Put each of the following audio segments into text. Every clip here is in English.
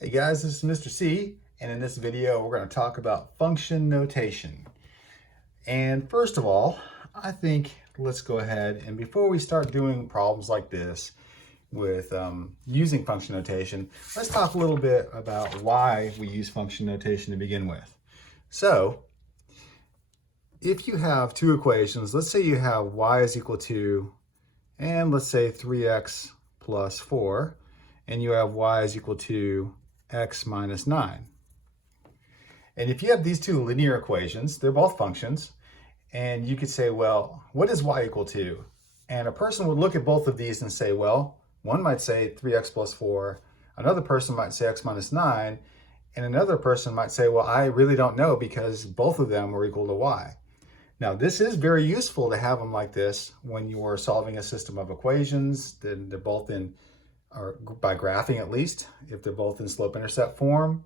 Hey guys, this is Mr. C, and in this video we're going to talk about function notation. And first of all, I think let's go ahead and before we start doing problems like this with using function notation, let's talk a little bit about why we use function notation to begin with. So, if you have two equations, let's say you have y is equal to, and let's say 3x plus 4, and you have y is equal to x minus 9. And if you have these two linear equations, they're both functions, and you could say, well, what is y equal to? And a person would look at both of these and say, well, one might say 3x plus 4, another person might say x minus 9, and another person might say, well, I really don't know because both of them are equal to y. Now, this is very useful to have them like this when you are solving a system of equations. Then they're both in, or by graphing at least, if they're both in slope-intercept form,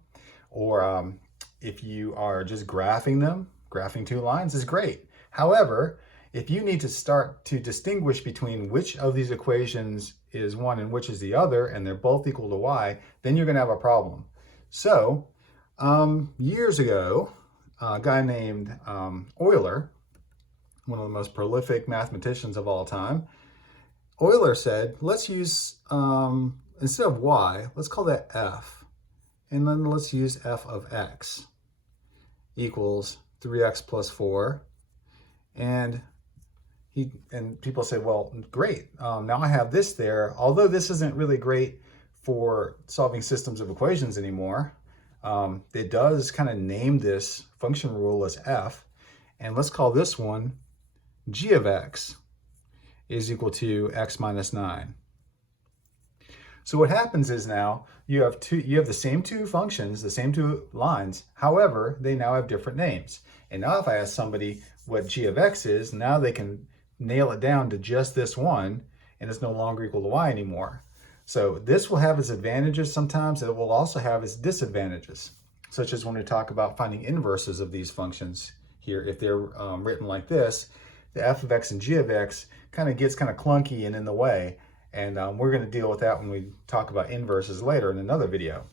or if you are just graphing them, graphing two lines is great. However, if you need to start to distinguish between which of these equations is one and which is the other, and they're both equal to y, then you're going to have a problem. So, years ago, a guy named Euler, one of the most prolific mathematicians of all time, Euler said, let's use, instead of y, let's call that f. And then let's use f of x equals 3x plus 4. And people say, well, great. Now I have this there. Although this isn't really great for solving systems of equations anymore, it does kind of name this function rule as f. And let's call this one g of x is equal to x minus 9. So what happens is now you have the same two functions, the same two lines. However, they now have different names. And now if I ask somebody what g of x is, now they can nail it down to just this one, and it's no longer equal to y anymore. So this will have its advantages sometimes, and it will also have its disadvantages, such as when we talk about finding inverses of these functions here. If they're written like this, the f of x and g of x gets kind of clunky and in the way. And we're going to deal with that when we talk about inverses later in another video.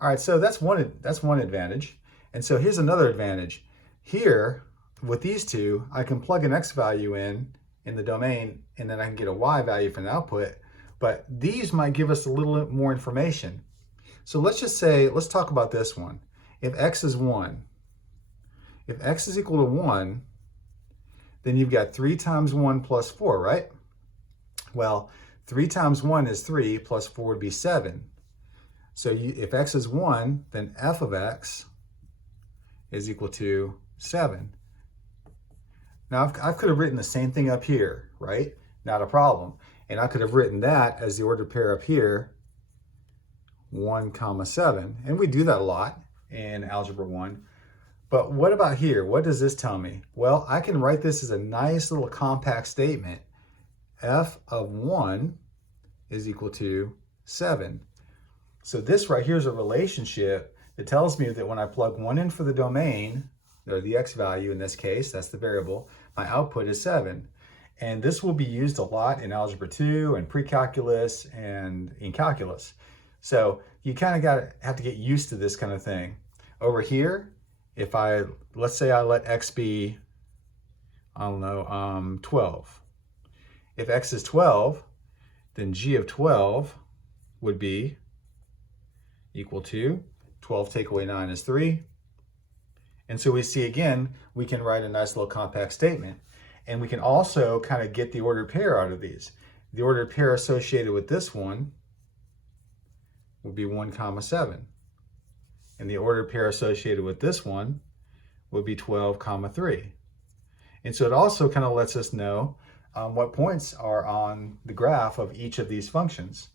All right, so that's one advantage. And so here's another advantage. Here, with these two, I can plug an x value in the domain, and then I can get a y value from the output. But these might give us a little bit more information. So let's just say, let's talk about this one. If x is 1, if x is equal to 1, then you've got 3 times 1 plus 4, right? Well, 3 times 1 is 3, plus 4 would be 7. So if x is 1, then f of x is equal to 7. Now, I could have written the same thing up here, right? Not a problem. And I could have written that as the ordered pair up here, 1 comma 7. And we do that a lot in Algebra 1. But what about here? What does this tell me? Well, I can write this as a nice little compact statement. F of 1 is equal to 7. So this right here is a relationship that tells me that when I plug 1 in for the domain, or the x value in this case, that's the variable, my output is 7. And this will be used a lot in Algebra 2 and pre-calculus and in calculus. So you kind of have to get used to this kind of thing. Over here, if let's say I let x be, 12. If x is 12, then g of 12 would be equal to 12 take away 9 is 3. And so we see again, we can write a nice little compact statement. And we can also kind of get the ordered pair out of these. The ordered pair associated with this one would be 1 comma 7. And the ordered pair associated with this one would be 12 comma 3. And so it also kind of lets us know what points are on the graph of each of these functions.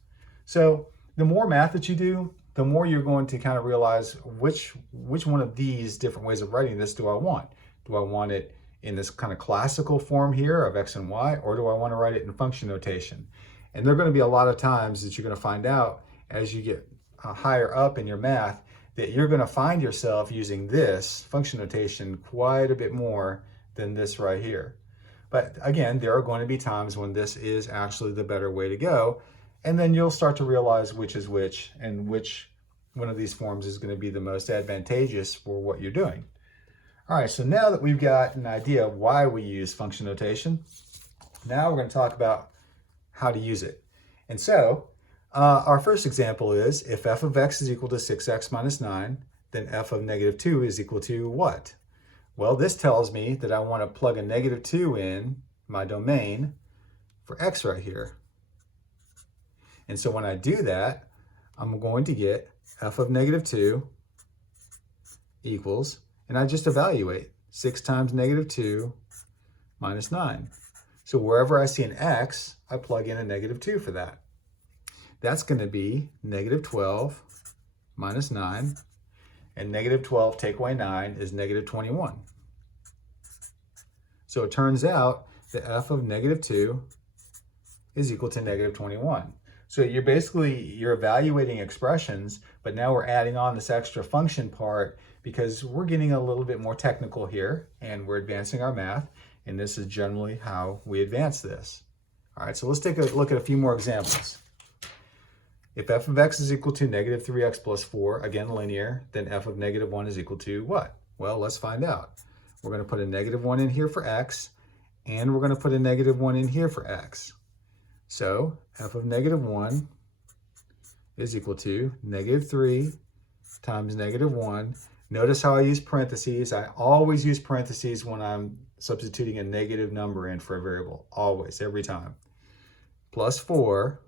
So the more math that you do, the more you're going to kind of realize which one of these different ways of writing this do I want? Do I want it in this kind of classical form here of x and y, or do I want to write it in function notation? And there are going to be a lot of times that you're going to find out as you get higher up in your math that you're going to find yourself using this function notation quite a bit more than this right here. But again, there are going to be times when this is actually the better way to go. And then you'll start to realize which is which and which one of these forms is going to be the most advantageous for what you're doing. All right, so now that we've got an idea of why we use function notation, now we're going to talk about how to use it. And so our first example is if f of x is equal to 6x minus 9, then f of negative 2 is equal to what? Well, this tells me that I want to plug a negative 2 in my domain for x right here. And so when I do that, I'm going to get f of negative 2 equals, and I just evaluate 6 times negative 2 minus 9. So wherever I see an x, I plug in a negative 2 for that. That's going to be negative 12 minus 9, and negative 12 take away 9 is negative 21. So it turns out that f of negative 2 is equal to negative 21. So you're evaluating expressions, but now we're adding on this extra function part because we're getting a little bit more technical here and we're advancing our math, and this is generally how we advance this. All right, so let's take a look at a few more examples. If f of x is equal to negative 3x plus 4, again linear, then f of negative 1 is equal to what? Well, let's find out. We're going to put a negative 1 in here for x, and we're going to put a negative 1 in here for x. So f of negative 1 is equal to negative 3 times negative 1. Notice how I use parentheses. I always use parentheses when I'm substituting a negative number in for a variable. Always, every time. Plus 4.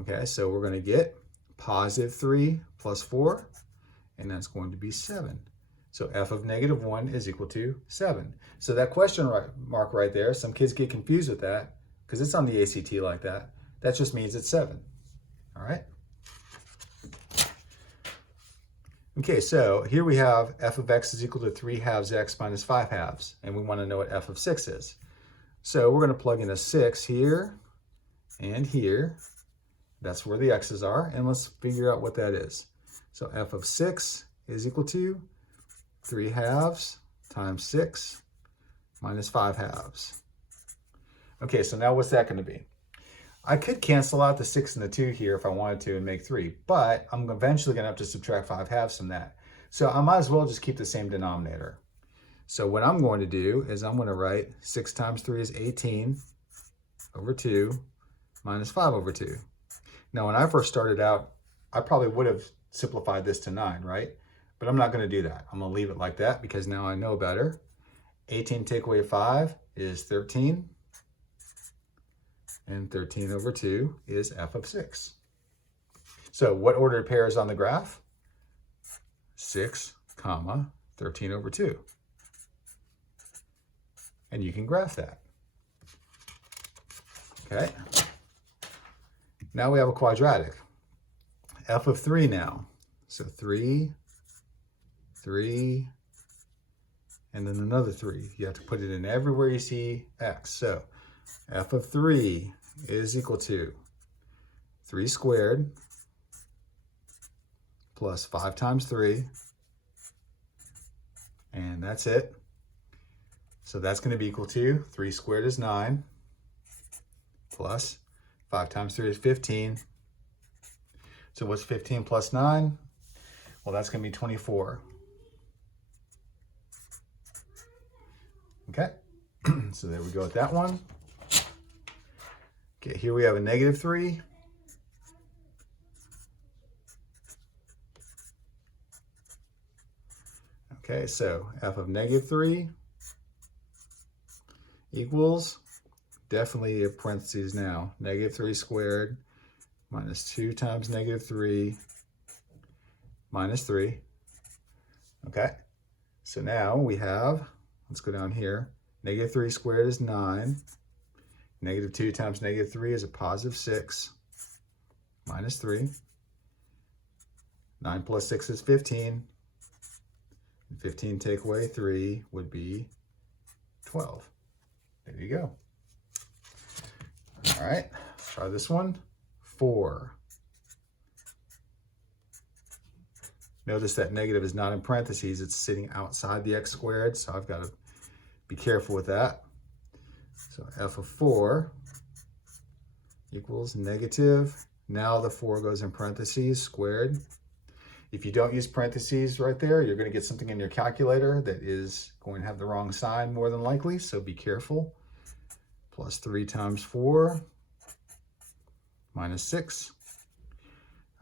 Okay, so we're going to get positive 3 plus 4, and that's going to be 7. So f of negative 1 is equal to 7. So that question mark right there, some kids get confused with that because it's on the ACT like that. That just means it's 7. All right? Okay, so here we have f of x is equal to 3 halves x minus 5 halves, and we want to know what f of 6 is. So we're going to plug in a 6 here and here. That's where the x's are, and let's figure out what that is. So f of 6 is equal to 3 halves times 6 minus 5 halves. Okay, so now what's that going to be? I could cancel out the 6 and the 2 here if I wanted to and make 3, but I'm eventually going to have to subtract 5 halves from that. So I might as well just keep the same denominator. So what I'm going to do is I'm going to write 6 times 3 is 18 over 2 minus 5 over 2. Now, when I first started out, I probably would have simplified this to 9, right? But I'm not going to do that. I'm going to leave it like that because now I know better. 18 take away 5 is 13. And 13 over 2 is f of 6. So what ordered pair is on the graph? 6, comma, 13 over 2. And you can graph that. Okay. Now we have a quadratic. F of 3 now. So 3, 3, and then another 3. You have to put it in everywhere you see x. So f of 3 is equal to 3 squared plus 5 times 3. And that's it. So that's going to be equal to 3 squared is 9 plus 5 times 3 is 15. So what's 15 plus 9? Well, that's going to be 24. Okay, so there we go with that one. Okay, here we have a negative 3. Okay, so f of negative 3 equals, definitely a parentheses now, negative 3 squared minus 2 times negative 3 minus 3. Okay, so now we have, let's go down here, negative 3 squared is 9. Negative 2 times negative 3 is a positive 6 minus 3. 9 plus 6 is 15. 15 take away 3 would be 12. There you go. All right, let's try this one. 4. Notice that negative is not in parentheses. It's sitting outside the x squared, so I've got to be careful with that. So f of 4 equals negative Now the 4 goes in parentheses, squared. If you don't use parentheses right there, you're going to get something in your calculator that is going to have the wrong sign more than likely, so be careful. Plus 3 times 4 minus 6.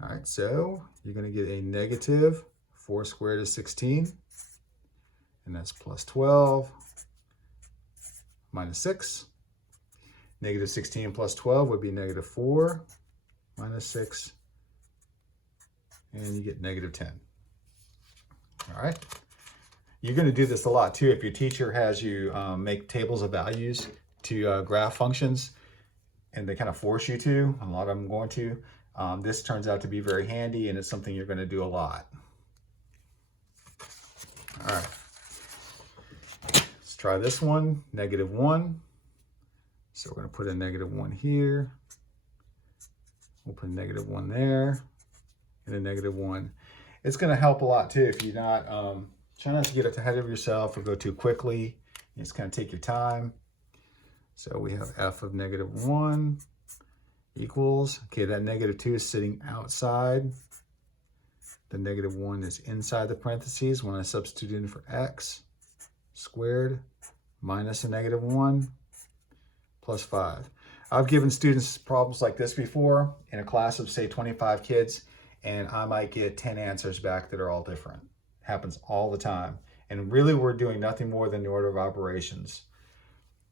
All right, so you're going to get a negative 4 squared is 16, and that's plus 12 minus 6. Negative 16 plus 12 would be negative 4 minus 6, and you get negative 10. All right. You're going to do this a lot too if your teacher has you make tables of values to graph functions, and they kind of force you to. A lot of them going to. This turns out to be very handy, and it's something you're going to do a lot. All right. Let's try this one, negative 1. So we're going to put a negative 1 here. We'll put a negative 1 there, and a negative 1. It's going to help a lot too if you're not, try not to get ahead of yourself or go too quickly. Just kind of take your time. So we have f of negative 1 equals, okay, that negative 2 is sitting outside. The negative 1 is inside the parentheses when I substitute in for x squared minus a negative 1 plus 5. I've given students problems like this before in a class of say 25 kids, and I might get 10 answers back that are all different. It happens all the time. And really we're doing nothing more than the order of operations.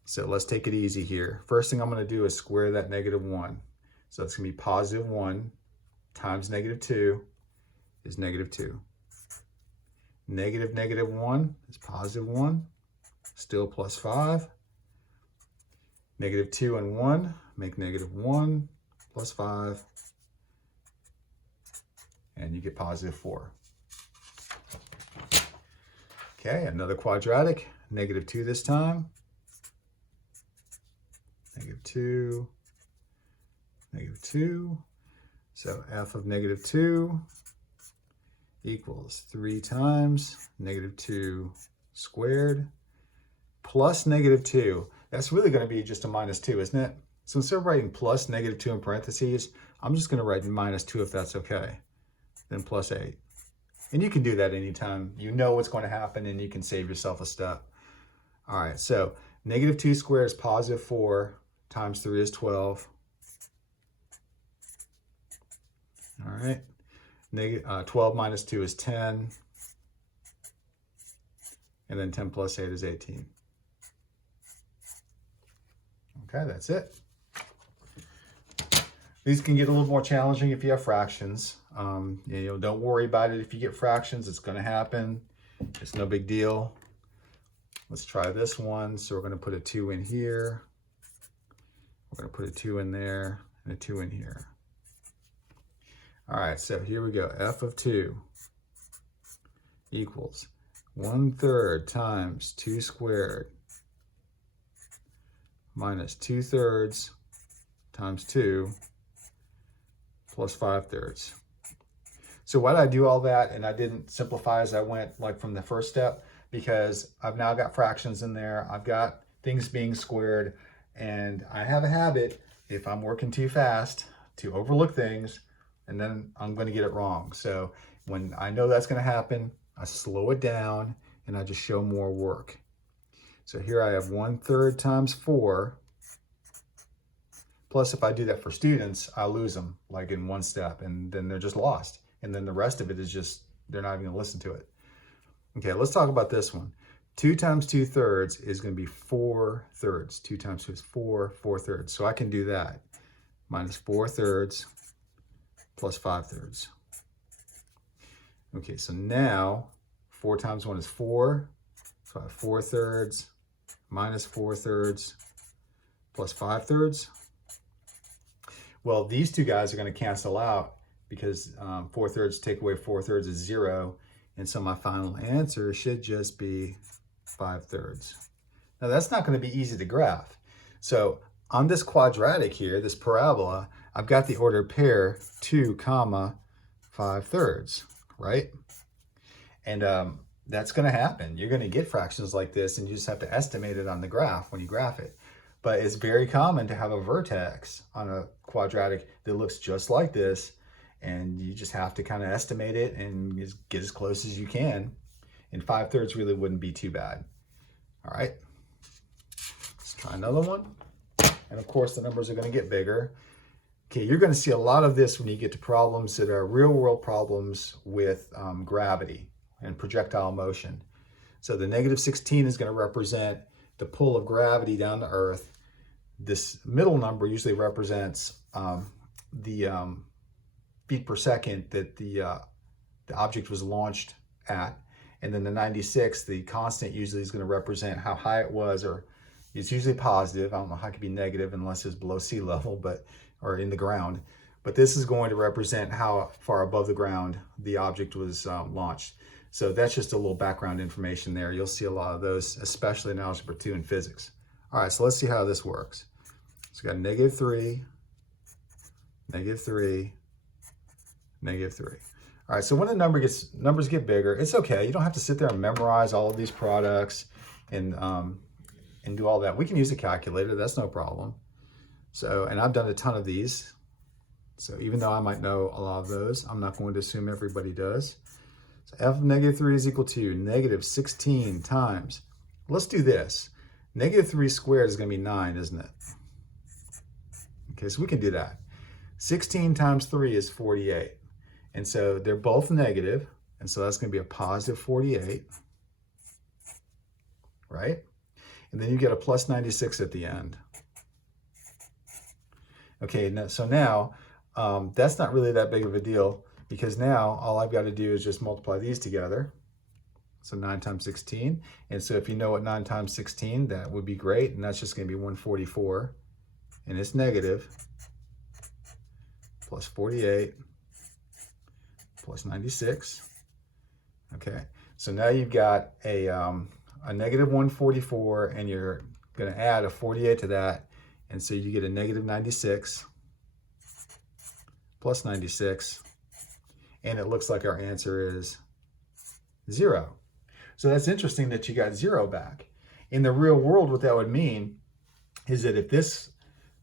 So let's take it easy here. First thing I'm going to do is square that negative 1. So it's going to be positive 1 times negative 2 is negative 2. Negative negative 1 is positive 1, still plus 5. Negative 2 and 1 make negative 1 plus 5, and you get positive 4. Okay, another quadratic, negative 2 this time. Negative 2, negative 2. So f of negative 2 equals 3 times negative 2 squared plus negative 2. That's really going to be just a minus 2, isn't it? So instead of writing plus negative 2 in parentheses, I'm just going to write minus 2 if that's okay. Then plus 8. And you can do that anytime. You know what's going to happen, and you can save yourself a step. All right, so negative 2 squared is positive 4 times 3 is 12. All right, 12 minus 2 is 10. And then 10 plus 8 is 18. Okay, that's it. These can get a little more challenging if you have fractions. Don't worry about it if you get fractions. It's going to happen. It's no big deal. Let's try this one. So we're going to put a 2 in here. We're going to put a 2 in there and a 2 in here. All right, so here we go. F of 2 equals 1/3 times 2 squared minus 2/3 times 2 plus 5/3. So why did I do all that and I didn't simplify as I went like from the first step? Because I've now got fractions in there. I've got things being squared, and I have a habit, if I'm working too fast, to overlook things, and then I'm going to get it wrong. So when I know that's going to happen, I slow it down and I just show more work. So here I have 1/3 times 4. Plus, if I do that for students, I lose them like in one step, and then they're just lost. And then the rest of it is just, they're not even going to listen to it. Okay, let's talk about this one. 2 times 2/3 is going to be 4/3. 2 times 2 is 4/4. So I can do that. Minus 4/3 plus 5/3. Okay, so now 4 times 1 is 4. So I have 4/3 minus 4/3 plus 5/3. Well, these two guys are going to cancel out because 4/3 take away 4/3 is 0. And so my final answer should just be 5/3. Now that's not going to be easy to graph. So on this quadratic here, this parabola, I've got the ordered pair 2, 5/3, right? And that's going to happen. You're going to get fractions like this, and you just have to estimate it on the graph when you graph it. But it's very common to have a vertex on a quadratic that looks just like this, and you just have to kind of estimate it and get as close as you can. And 5/3 really wouldn't be too bad. All right, let's try another one. And of course, the numbers are going to get bigger. Okay, you're going to see a lot of this when you get to problems that are real world problems with gravity and projectile motion. So the -16 is going to represent the pull of gravity down to Earth. This middle number usually represents the feet per second that the object was launched at. And then the 96, the constant, usually is going to represent how high it was, or it's usually positive. I don't know how it could be negative unless it's below sea level, or in the ground. But this is going to represent how far above the ground the object was launched. So that's just a little background information there. You'll see a lot of those, especially in Algebra 2 and physics. All right, so let's see how this works. So we got -3, -3, -3. All right, so when the numbers get bigger, it's okay. You don't have to sit there and memorize all of these products and do all that. We can use a calculator, that's no problem. So, and I've done a ton of these. So even though I might know a lot of those, I'm not going to assume everybody does. So f of -3 is equal to -16 times, let's do this. -3 squared is going to be 9, isn't it? Okay, so we can do that. 16 times 3 is 48. And so they're both negative, and so that's going to be a positive 48, right? And then you get a plus 96 at the end. Okay, so now that's not really that big of a deal, because now all I've got to do is just multiply these together. So 9 times 16. And so if you know what 9 times 16, that would be great. And that's just going to be 144. And it's negative plus 48 plus 96. Okay, so now you've got a negative 144, and you're going to add a 48 to that. And so you get a negative 96 plus 96. And it looks like our answer is 0. So that's interesting that you got 0 back. In the real world, what that would mean is that if this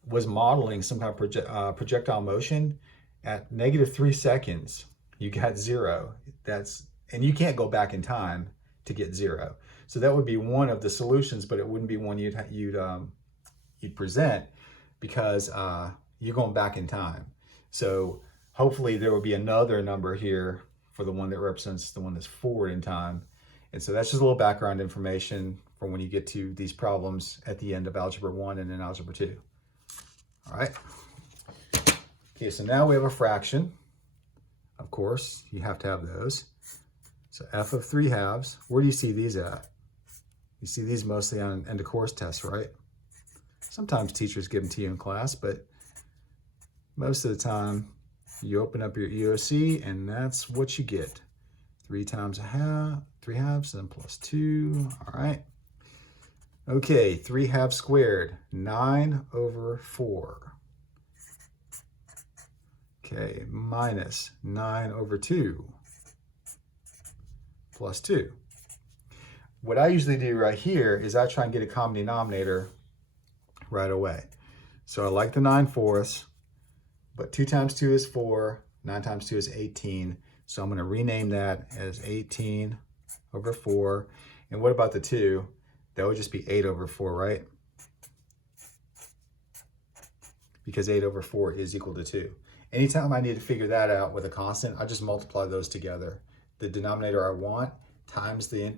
was modeling some kind of projectile motion at -3 seconds, you got 0. And you can't go back in time to get 0. So that would be one of the solutions, but it wouldn't be one you'd present, because you're going back in time. So hopefully there will be another number here for the one that represents the one that's forward in time. And so that's just a little background information for when you get to these problems at the end of Algebra 1 and in Algebra 2. All right. Okay, so now we have a fraction. Of course, you have to have those. So f of 3/2, where do you see these at? You see these mostly on end of course tests, right? Sometimes teachers give them to you in class, but most of the time you open up your EOC and that's what you get. 3 times 3/2, then plus 2, all right. Okay, 3/2 squared, 9/4. Okay, minus 9/2 plus 2. What I usually do right here is I try and get a common denominator right away. So I like the 9/4, but 2 times 2 is 4, 9 times 2 is 18. So I'm going to rename that as 18/4. And what about the 2? That would just be 8/4, right? Because 8/4 is equal to 2. Anytime I need to figure that out with a constant, I just multiply those together. The denominator I want times the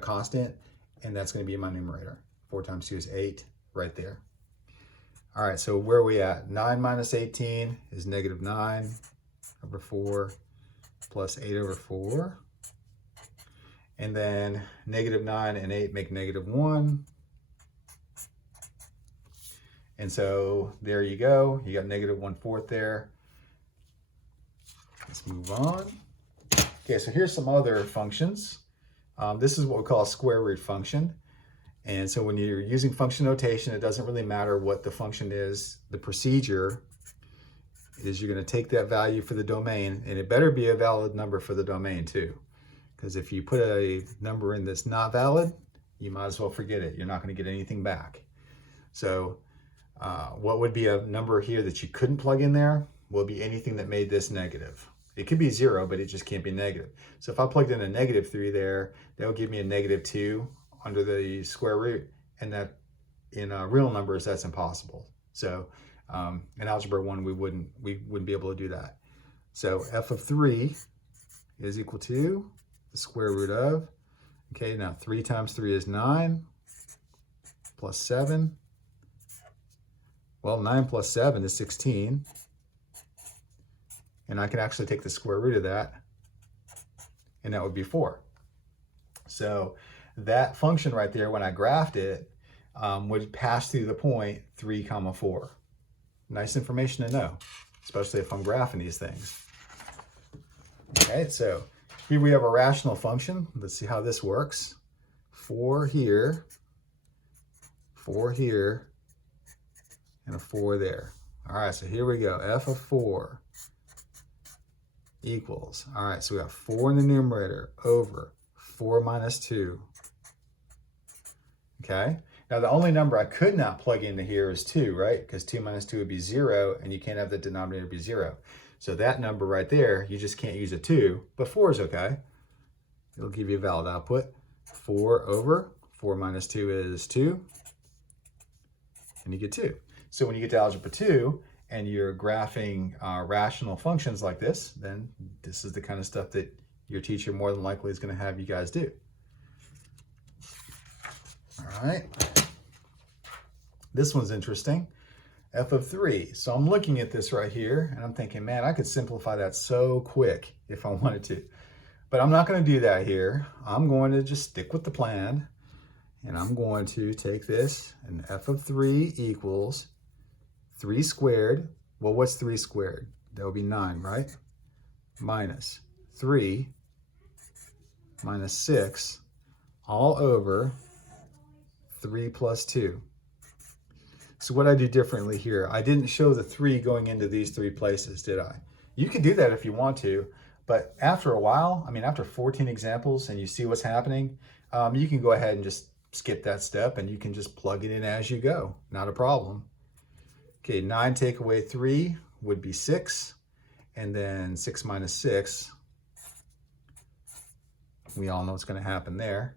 constant, and that's going to be my numerator. 4 times 2 is 8, right there. All right, so where are we at? 9 minus 18 is negative 9/4 plus 8/4. And then negative 9 and 8 make negative 1. And so there you go. You got negative 1/4 there. Let's move on. Okay, so here's some other functions. This is what we call a square root function. And so when you're using function notation, it doesn't really matter what the function is. The procedure is you're going to take that value for the domain, and it better be a valid number for the domain too. Because if you put a number in that's not valid, you might as well forget it. You're not going to get anything back. So what would be a number here that you couldn't plug in there? Will be anything that made this negative. It could be 0, but it just can't be negative. So if I plugged in a -3 there, that would give me a -2 under the square root, and that in real numbers, that's impossible. So in Algebra 1, we wouldn't be able to do that. So f of 3 is equal to the square root of, okay, now 3 times 3 is 9, plus 7. Well, 9 plus 7 is 16. And I can actually take the square root of that, and that would be 4. So that function right there, when I graphed it, would pass through the point 3, 4. Nice information to know, especially if I'm graphing these things. Okay, so here we have a rational function. Let's see how this works. 4 here, 4 here, and a 4 there. All right, so here we go. F of 4 equals, all right, so we have 4 in the numerator over 4 minus 2. Okay, now the only number I could not plug into here is 2, right? Because 2 minus 2 would be 0, and you can't have the denominator be 0. So that number right there, you just can't use a 2, but 4 is okay. It'll give you a valid output. 4 over 4 minus 2 is 2, and you get 2. So when you get to Algebra 2, and you're graphing rational functions like this, then this is the kind of stuff that your teacher more than likely is going to have you guys do. All right. This one's interesting. F of 3. So I'm looking at this right here, and I'm thinking, man, I could simplify that so quick if I wanted to. But I'm not going to do that here. I'm going to just stick with the plan, and I'm going to take this, and F of 3 equals 3 squared, well, what's 3 squared? That would be 9, right? Minus 3 minus 6 all over 3 plus 2. So what I do differently here, I didn't show the 3 going into these 3 places, did I? You can do that if you want to, but after a while, I mean, after 14 examples and you see what's happening, you can go ahead and just skip that step, and you can just plug it in as you go. Not a problem. Okay, 9 take away 3 would be 6, and then 6 minus 6, we all know what's going to happen there.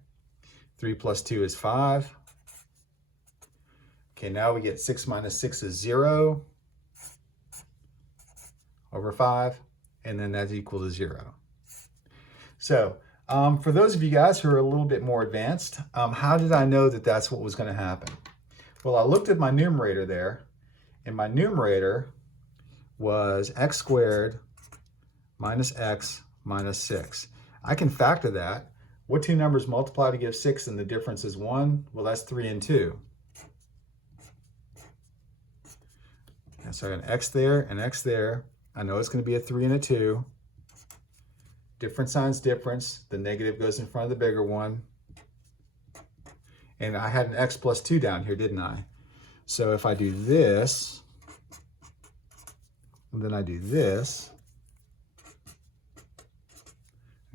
3 plus 2 is 5. Okay, now we get 6 minus 6 is 0 over 5, and then that's equal to 0. So for those of you guys who are a little bit more advanced, how did I know that that's what was going to happen? Well, I looked at my numerator there, and my numerator was x squared minus x minus 6. I can factor that. What two numbers multiply to give 6 and the difference is 1? Well, that's 3 and 2. And so I got an x there and x there. I know it's going to be a 3 and a 2. Different signs difference. The negative goes in front of the bigger one. And I had an x plus 2 down here, didn't I? So if I do this, and then I do this,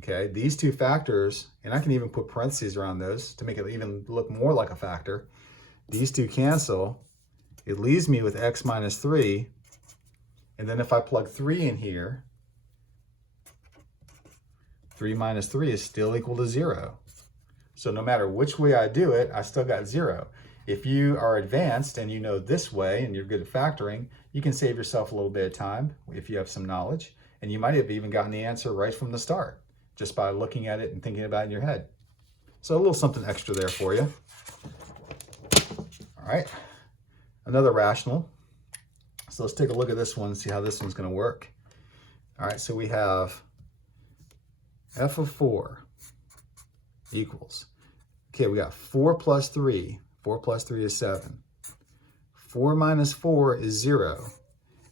okay, these two factors, and I can even put parentheses around those to make it even look more like a factor. These two cancel. It leaves me with x minus 3. And then if I plug 3 in here, 3 minus 3 is still equal to 0. So no matter which way I do it, I still got 0. If you are advanced and you know this way and you're good at factoring, you can save yourself a little bit of time if you have some knowledge. And you might have even gotten the answer right from the start just by looking at it and thinking about it in your head. So a little something extra there for you. All right, another rational. So let's take a look at this one and see how this one's going to work. All right, so we have f of 4 equals, okay, we got 4 plus 3. 4 plus 3 is 7. 4 minus 4 is 0.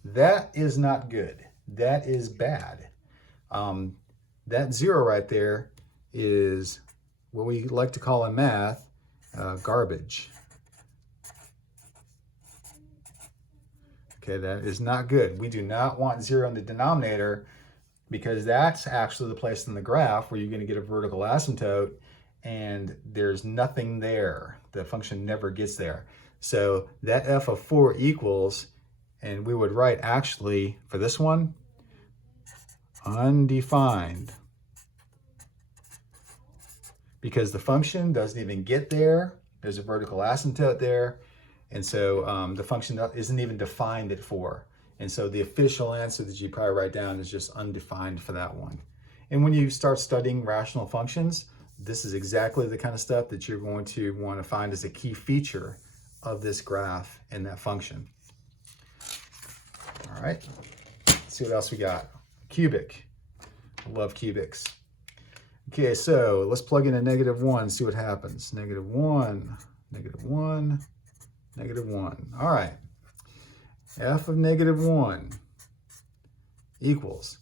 That is not good. That is bad. That 0 right there is what we like to call in math garbage. Okay, that is not good. We do not want 0 in the denominator because that's actually the place in the graph where you're going to get a vertical asymptote and there's nothing there. The function never gets there. So that f of 4 equals, and we would write actually for this one, undefined. Because the function doesn't even get there. There's a vertical asymptote there. And so the function isn't even defined at 4. And so the official answer that you probably write down is just undefined for that one. And when you start studying rational functions, this is exactly the kind of stuff that you're going to want to find as a key feature of this graph and that function. All right, let's see what else we got. Cubic. I love cubics. Okay, so let's plug in a -1, see what happens. -1, -1, -1. All right, f of -1 equals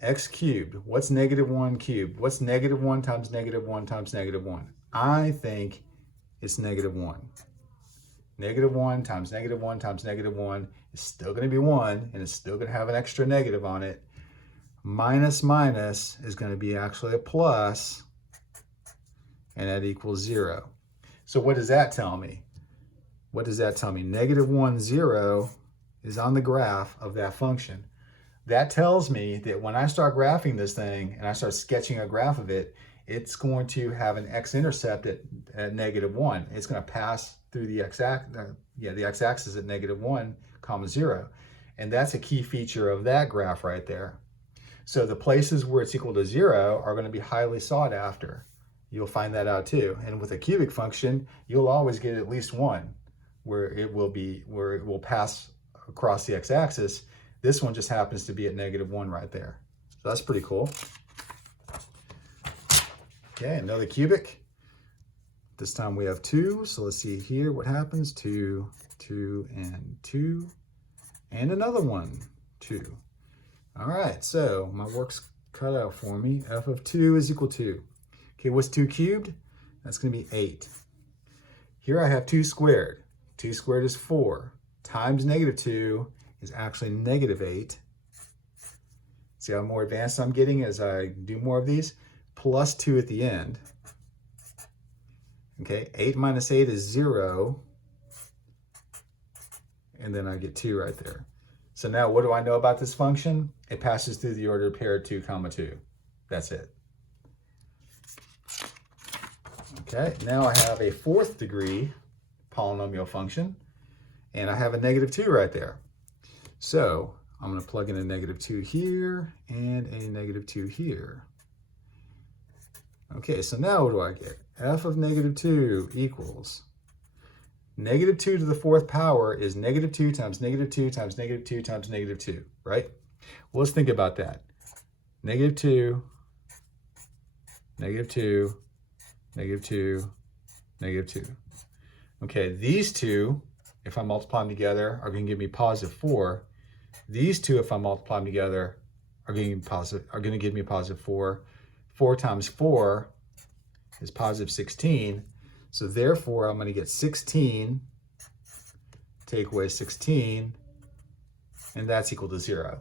x cubed. What's -1 cubed? What's -1 times -1 times -1? I think it's -1. -1 times -1 times -1 is still going to be 1, and it's still going to have an extra negative on it. Minus minus is going to be actually a plus, and that equals 0. So what does that tell me? What does that tell me? -1, 0 is on the graph of that function. That tells me that when I start graphing this thing and I start sketching a graph of it, it's going to have an x-intercept at -1. It's going to pass through the x-axis at -1, 0. And that's a key feature of that graph right there. So the places where it's equal to 0 are going to be highly sought after. You'll find that out too. And with a cubic function, you'll always get at least 1 where it will pass across the x-axis. This one just happens to be at -1 right there. So that's pretty cool. Okay, another cubic. This time we have 2. So let's see here what happens. 2, 2, and 2. And another one, 2. All right, so my work's cut out for me. F of 2 is equal to, okay, what's 2 cubed? That's going to be 8. Here I have 2 squared. 2 squared is 4. Times -2 is actually -8. See how more advanced I'm getting as I do more of these? Plus 2 at the end. Okay, 8 minus 8 is 0. And then I get 2 right there. So now what do I know about this function? It passes through the ordered pair 2, 2. That's it. Okay, now I have a 4th degree polynomial function, and I have a -2 right there. So I'm going to plug in a -2 here and a -2 here. Okay, so now what do I get? F of -2 equals -2 to the 4th power is -2 times -2 times -2 times -2, right? Well, let's think about that. -2, -2, -2, -2. Okay, these two, if I multiply them together, are going to give me +4. These two, if I multiply them together, are going to give me +4. 4 times 4 is +16. So therefore, I'm going to get 16, take away 16, and that's equal to 0.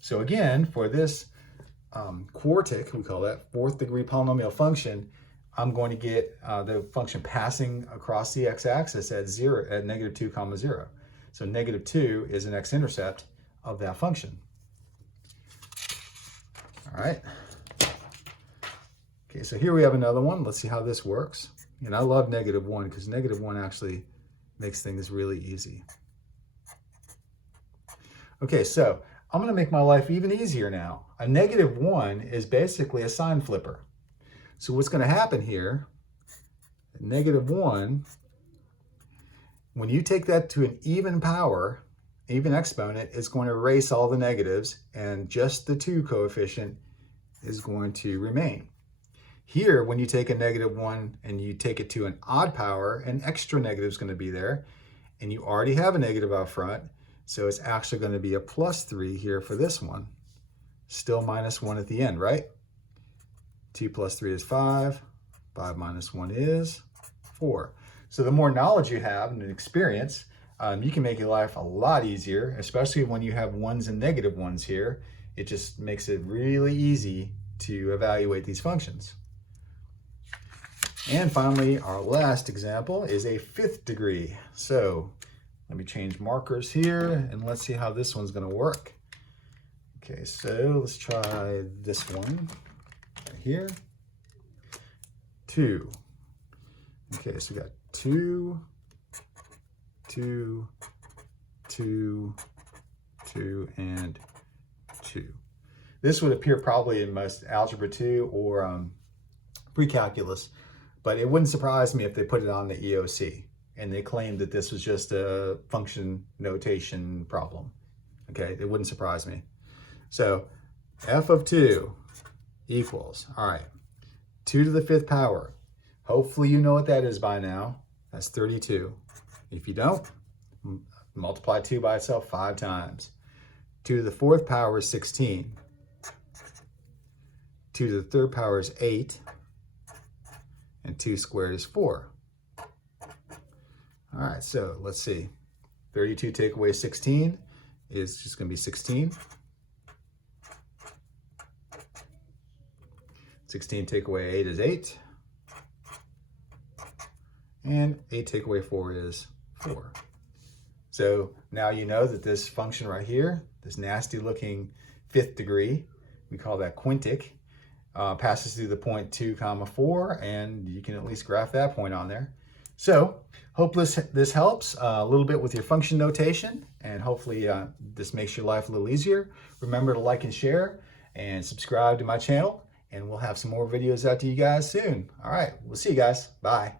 So again, for this quartic, we call that 4th degree polynomial function, I'm going to get the function passing across the x-axis at -2, 0. So -2 is an x-intercept of that function. All right. Okay, so here we have another one. Let's see how this works. And I love -1 because -1 actually makes things really easy. Okay, so I'm going to make my life even easier now. A -1 is basically a sign flipper. So what's going to happen here, -1, when you take that to an even power, even exponent, it's going to erase all the negatives, and just the 2 coefficient is going to remain. Here, when you take a -1 and you take it to an odd power, an extra negative is going to be there, and you already have a negative out front, so it's actually going to be a +3 here for this one. Still -1 at the end, right? 2 plus 3 is 5. 5 minus 1 is 4. So the more knowledge you have and experience, you can make your life a lot easier, especially when you have ones and -1s here. It just makes it really easy to evaluate these functions. And finally, our last example is a 5th degree. So let me change markers here and let's see how this one's going to work. Okay, so let's try this one right here. 2. Okay, so we got 2, 2, 2, 2, and 2. This would appear probably in most Algebra 2 or pre-calculus, but it wouldn't surprise me if they put it on the EOC and they claimed that this was just a function notation problem. Okay, it wouldn't surprise me. So f of 2 equals, all right, 2 to the 5th power. Hopefully you know what that is by now. That's 32. If you don't, multiply 2 by itself 5 times. 2 to the 4th power is 16. 2 to the 3rd power is 8. And 2 squared is 4. All right, so let's see. 32 take away 16 is just going to be 16. 16 take away 8 is 8. And 8 take away 4 is 4. So now you know that this function right here, this nasty looking 5th degree, we call that quintic, passes through the point 2, 4, and you can at least graph that point on there. So hope this helps a little bit with your function notation, and hopefully this makes your life a little easier. Remember to like and share and subscribe to my channel, and we'll have some more videos out to you guys soon. All right, we'll see you guys. Bye.